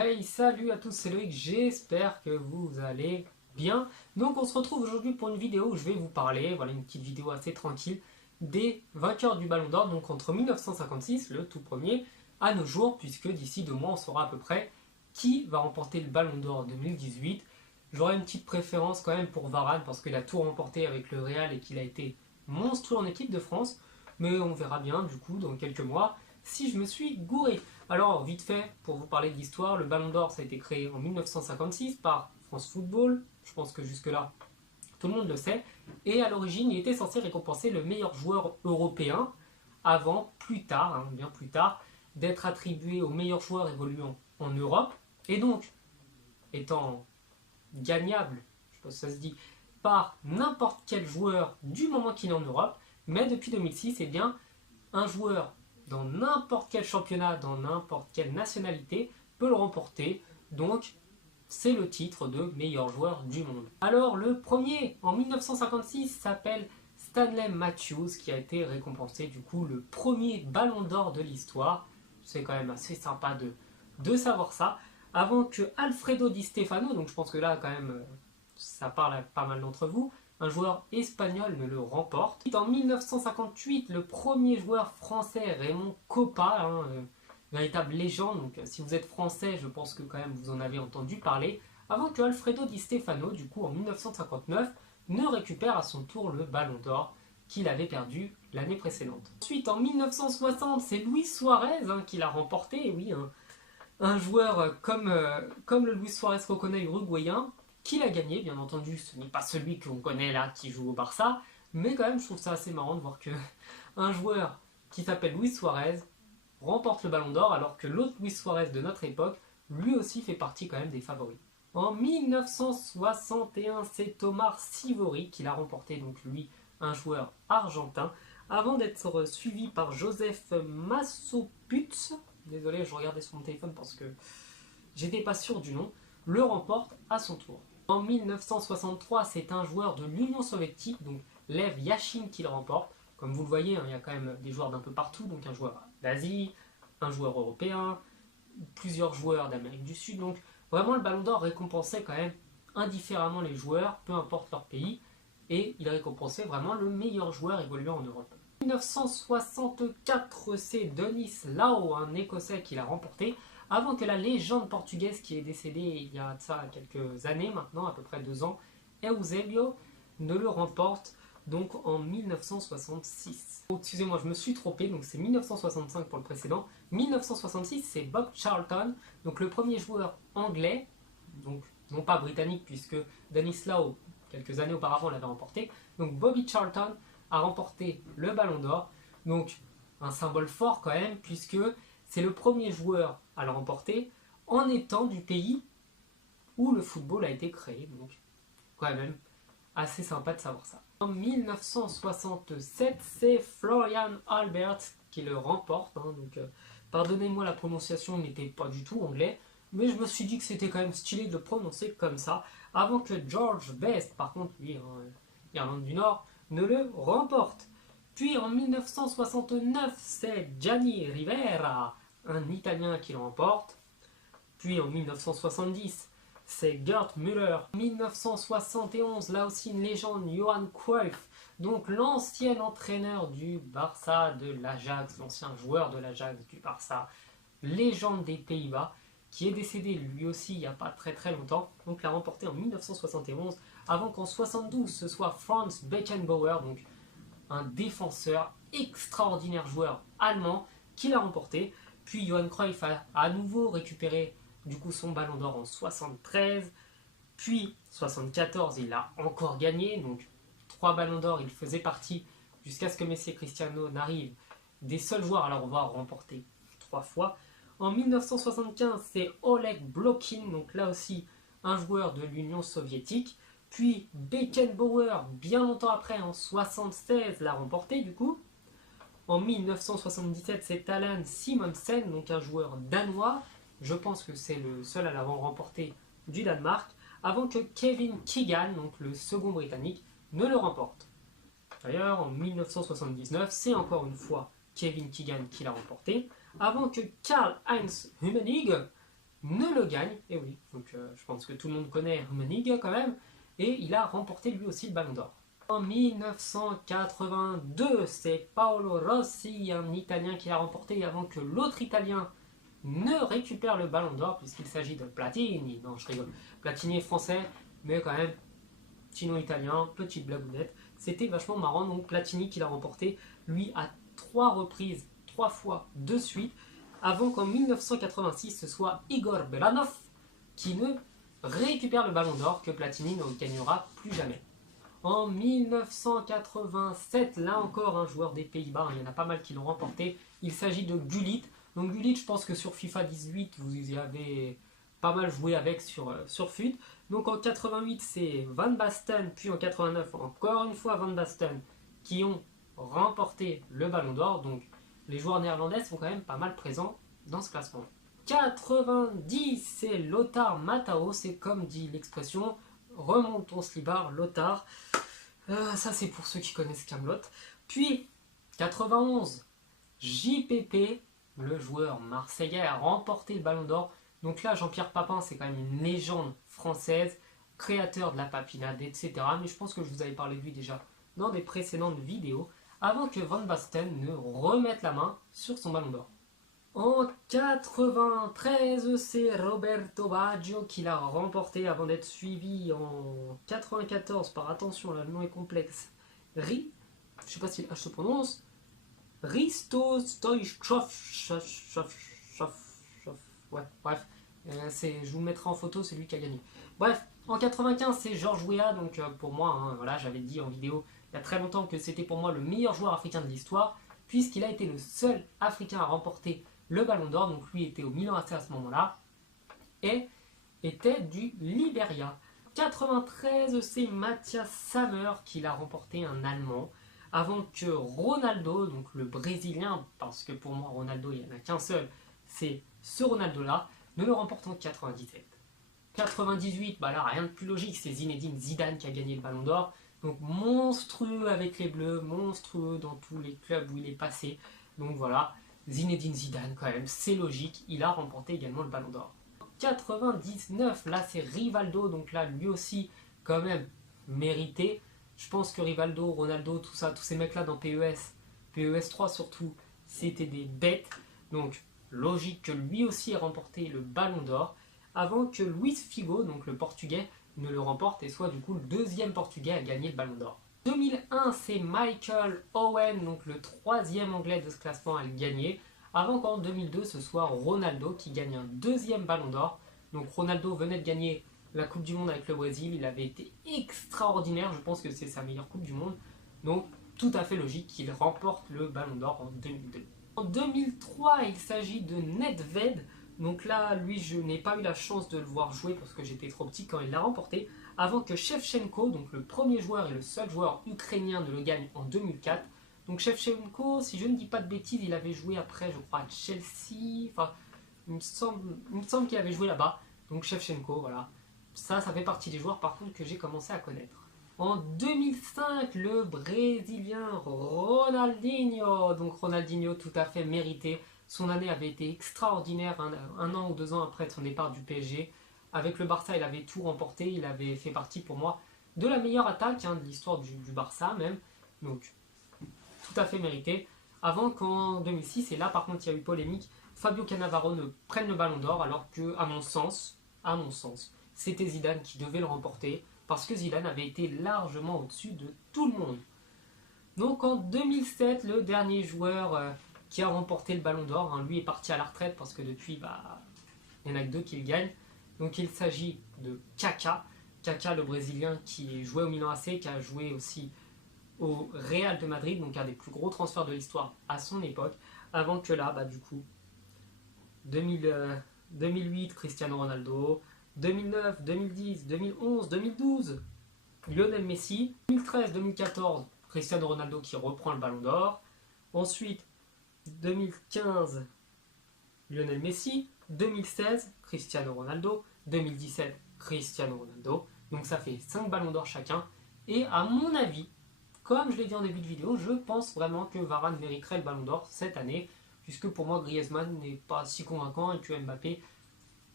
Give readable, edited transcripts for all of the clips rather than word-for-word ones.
Hey, salut à tous, c'est Loïc, j'espère que vous allez bien. Donc on se retrouve aujourd'hui pour une vidéo où je vais vous parler, voilà une petite vidéo assez tranquille, des vainqueurs du Ballon d'Or, donc entre 1956, le tout premier, à nos jours, puisque d'ici 2 mois on saura à peu près qui va remporter le Ballon d'Or 2018. J'aurai une petite préférence quand même pour Varane, parce qu'il a tout remporté avec le Real et qu'il a été monstrueux en équipe de France, mais on verra bien du coup dans quelques mois si je me suis gouré. Alors, vite fait, pour vous parler de l'histoire, le Ballon d'Or, ça a été créé en 1956 par France Football. Je pense que jusque-là, tout le monde le sait. Et à l'origine, il était censé récompenser le meilleur joueur européen avant, plus tard, bien plus tard, d'être attribué au meilleur joueur évoluant en Europe. Et donc, étant gagnable, je sais pas si ça se dit, par n'importe quel joueur du moment qu'il est en Europe. Mais depuis 2006, eh bien, un joueur dans n'importe quel championnat, dans n'importe quelle nationalité, peut le remporter. Donc, c'est le titre de meilleur joueur du monde. Alors, le premier, en 1956, s'appelle Stanley Matthews, qui a été récompensé, du coup, le premier ballon d'or de l'histoire. C'est quand même assez sympa de savoir ça. Avant que Alfredo Di Stefano, donc je pense que là, quand même, ça parle à pas mal d'entre vous, un joueur espagnol ne le remporte. En 1958, le premier joueur français, Raymond Kopa, véritable légende, donc si vous êtes français, je pense que quand même vous en avez entendu parler, avant que Alfredo Di Stefano, du coup en 1959, ne récupère à son tour le Ballon d'Or qu'il avait perdu l'année précédente. Ensuite, en 1960, c'est Luis Suarez qui l'a remporté, et oui, un joueur comme le Luis Suarez qu'on connaît, uruguayen, qui l'a gagné, bien entendu, ce n'est pas celui qu'on connaît là qui joue au Barça, mais quand même je trouve ça assez marrant de voir que un joueur qui s'appelle Luis Suarez remporte le Ballon d'Or alors que l'autre Luis Suarez de notre époque, lui aussi fait partie quand même des favoris. En 1961, c'est Omar Sivori qui l'a remporté, donc lui, un joueur argentin, avant d'être suivi par Joseph Masopust, désolé, je regardais sur mon téléphone parce que j'étais pas sûr du nom, le remporte à son tour. En 1963, c'est un joueur de l'Union soviétique, donc Lev Yashin, qui le remporte. Comme vous le voyez, il y a quand même des joueurs d'un peu partout, donc un joueur d'Asie, un joueur européen, plusieurs joueurs d'Amérique du Sud. Donc vraiment, le Ballon d'Or récompensait quand même indifféremment les joueurs, peu importe leur pays, et il récompensait vraiment le meilleur joueur évoluant en Europe. En 1964, c'est Denis Lau, un Écossais, qui l'a remporté, avant que la légende portugaise qui est décédée il y a de ça quelques années maintenant, à peu près 2 ans, Eusébio, ne le remporte donc en 1966. Oh, excusez-moi, je me suis trompé, donc c'est 1965 pour le précédent. 1966, c'est Bob Charlton, donc le premier joueur anglais, donc non pas britannique puisque Denis Lau, quelques années auparavant, l'avait remporté. Donc Bobby Charlton a remporté le Ballon d'Or, donc un symbole fort quand même, puisque c'est le premier joueur à le remporter en étant du pays où le football a été créé. Donc, quand même, assez sympa de savoir ça. En 1967, c'est Florian Albert qui le remporte. Donc, pardonnez-moi, la prononciation n'était pas du tout anglais, mais je me suis dit que c'était quand même stylé de le prononcer comme ça, avant que George Best, par contre, lui, Irlande du Nord, ne le remporte. Puis en 1969, c'est Gianni Rivera, un Italien qui le remporte. Puis en 1970, c'est Gerd Müller. En 1971, là aussi une légende, Johan Cruyff, donc l'ancien entraîneur du Barça, de l'Ajax, l'ancien joueur de l'Ajax, du Barça, légende des Pays-Bas, qui est décédé lui aussi il n'y a pas très très longtemps, donc l'a remporté en 1971, avant qu'en 1972 ce soit Franz Beckenbauer, donc un défenseur, extraordinaire joueur allemand, qui l'a remporté. Puis Johan Cruyff a à nouveau récupéré du coup son Ballon d'Or en 73, puis 74 il l'a encore gagné, donc 3 Ballons d'Or, il faisait partie, jusqu'à ce que Messi et Cristiano n'arrivent, des seuls joueurs à l'avoir remporté 3 fois. En 1975, c'est Oleg Blokin, donc là aussi un joueur de l'Union soviétique. Puis Beckenbauer, bien longtemps après, en 1976, l'a remporté du coup. En 1977, c'est Allan Simonsen, donc un joueur danois. Je pense que c'est le seul à l'avoir remporté du Danemark, avant que Kevin Keegan, donc le second britannique, ne le remporte. D'ailleurs, en 1979, c'est encore une fois Kevin Keegan qui l'a remporté, avant que Karl-Heinz Rummenigge ne le gagne. Et oui, donc je pense que tout le monde connaît Rummenigge quand même. Et il a remporté lui aussi le Ballon d'Or. En 1982, c'est Paolo Rossi, un Italien qui a remporté avant que l'autre Italien ne récupère le Ballon d'Or, puisqu'il s'agit de Platini. Non, je rigole. Platini est français, mais quand même, chino-italien, petite blagounette. C'était vachement marrant. Donc Platini qui l'a remporté, lui, à 3 reprises, 3 fois de suite, avant qu'en 1986, ce soit Igor Belanov qui ne récupère le Ballon d'Or, que Platini ne gagnera plus jamais. En 1987, là encore un joueur des Pays-Bas, il y en a pas mal qui l'ont remporté, il s'agit de Gullit. Donc Gullit, je pense que sur FIFA 18, vous y avez pas mal joué avec sur FUT. Donc en 88, c'est Van Basten, puis en 89, encore une fois Van Basten, qui ont remporté le Ballon d'Or. Donc les joueurs néerlandais sont quand même pas mal présents dans ce classement. 90, c'est Lothar Matthäus, c'est comme dit l'expression, remonte ton slibard, Lothar. Ça c'est pour ceux qui connaissent Kaamelott. Puis 91, JPP, le joueur marseillais, a remporté le Ballon d'Or. Donc là, Jean-Pierre Papin, c'est quand même une légende française, créateur de la papinade, etc. Mais je pense que je vous avais parlé de lui déjà dans des précédentes vidéos, avant que Van Basten ne remette la main sur son Ballon d'Or. En 93, c'est Roberto Baggio qui l'a remporté avant d'être suivi en 94 par, attention, là, le nom est complexe, je sais pas si H se prononce, Risto Stoichkov, ouais, bref, je vous le mettrai en photo, c'est lui qui a gagné. Bref, en 95, c'est Georges Weah, donc pour moi, hein, voilà, j'avais dit en vidéo il y a très longtemps que c'était pour moi le meilleur joueur africain de l'histoire, puisqu'il a été le seul africain à remporter le Ballon d'Or, donc lui était au Milan AC à ce moment-là, et était du Liberia. 93, c'est Matthias Sammer qui l'a remporté, un Allemand, avant que Ronaldo, donc le Brésilien, parce que pour moi Ronaldo il n'y en a qu'un seul, c'est ce Ronaldo-là, ne le remporte en 97. 98, bah là rien de plus logique, c'est Zinedine Zidane qui a gagné le Ballon d'Or, donc monstrueux avec les Bleus, monstrueux dans tous les clubs où il est passé, donc voilà. Zinedine Zidane quand même, c'est logique, il a remporté également le Ballon d'Or. 99, là c'est Rivaldo, donc là lui aussi quand même mérité. Je pense que Rivaldo, Ronaldo, tout ça, tous ces mecs là dans PES 3 surtout, c'était des bêtes. Donc logique que lui aussi ait remporté le Ballon d'Or, avant que Luis Figo, donc le portugais, ne le remporte et soit du coup le deuxième portugais à gagner le Ballon d'Or. 2001, c'est Michael Owen, donc le troisième anglais de ce classement à le gagner, avant qu'en 2002, ce soit Ronaldo qui gagne un deuxième Ballon d'Or. Donc Ronaldo venait de gagner la Coupe du Monde avec le Brésil, il avait été extraordinaire, je pense que c'est sa meilleure Coupe du Monde, donc tout à fait logique qu'il remporte le Ballon d'Or en 2002. En 2003, il s'agit de Nedved, donc là, lui, je n'ai pas eu la chance de le voir jouer parce que j'étais trop petit quand il l'a remporté, avant que Shevchenko, donc le premier joueur et le seul joueur ukrainien, ne le gagne en 2004. Donc Shevchenko, si je ne dis pas de bêtises, il avait joué après, je crois, à Chelsea, enfin, il me semble qu'il avait joué là-bas. Donc Shevchenko, voilà. Ça fait partie des joueurs par contre que j'ai commencé à connaître. En 2005, le Brésilien Ronaldinho, donc Ronaldinho tout à fait mérité. Son année avait été extraordinaire, un an ou 2 ans après son départ du PSG. Avec le Barça, il avait tout remporté, il avait fait partie pour moi de la meilleure attaque de l'histoire du Barça même. Donc tout à fait mérité. Avant qu'en 2006, et là par contre il y a eu polémique, Fabio Cannavaro ne prenne le Ballon d'Or alors que, à mon sens, c'était Zidane qui devait le remporter parce que Zidane avait été largement au-dessus de tout le monde. Donc en 2007, le dernier joueur qui a remporté le Ballon d'Or, lui est parti à la retraite parce que depuis, il n'y en a que 2 qui le gagnent. Donc il s'agit de Kaká, le Brésilien qui jouait au Milan AC, qui a joué aussi au Real de Madrid, donc un des plus gros transferts de l'histoire à son époque, avant que là, du coup, 2008, Cristiano Ronaldo, 2009, 2010, 2011, 2012, Lionel Messi, 2013, 2014, Cristiano Ronaldo qui reprend le Ballon d'Or, ensuite 2015, Lionel Messi, 2016, Cristiano Ronaldo, 2017, Cristiano Ronaldo, donc ça fait 5 Ballons d'Or chacun, et à mon avis, comme je l'ai dit en début de vidéo, je pense vraiment que Varane mériterait le Ballon d'Or cette année, puisque pour moi Griezmann n'est pas si convaincant et que Mbappé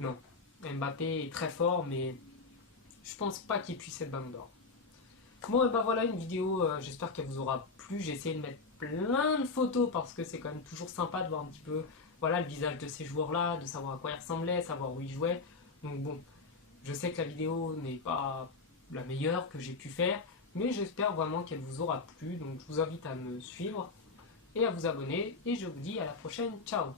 Non. Mbappé est très fort, mais je pense pas qu'il puisse être Ballon d'Or. Bon, et ben voilà une vidéo, j'espère qu'elle vous aura plu. J'ai essayé de mettre plein de photos parce que c'est quand même toujours sympa de voir un petit peu voilà, le visage de ces joueurs-là, de savoir à quoi ils ressemblaient, savoir où ils jouaient. Donc bon, je sais que la vidéo n'est pas la meilleure que j'ai pu faire, mais j'espère vraiment qu'elle vous aura plu. Donc je vous invite à me suivre et à vous abonner. Et je vous dis à la prochaine. Ciao!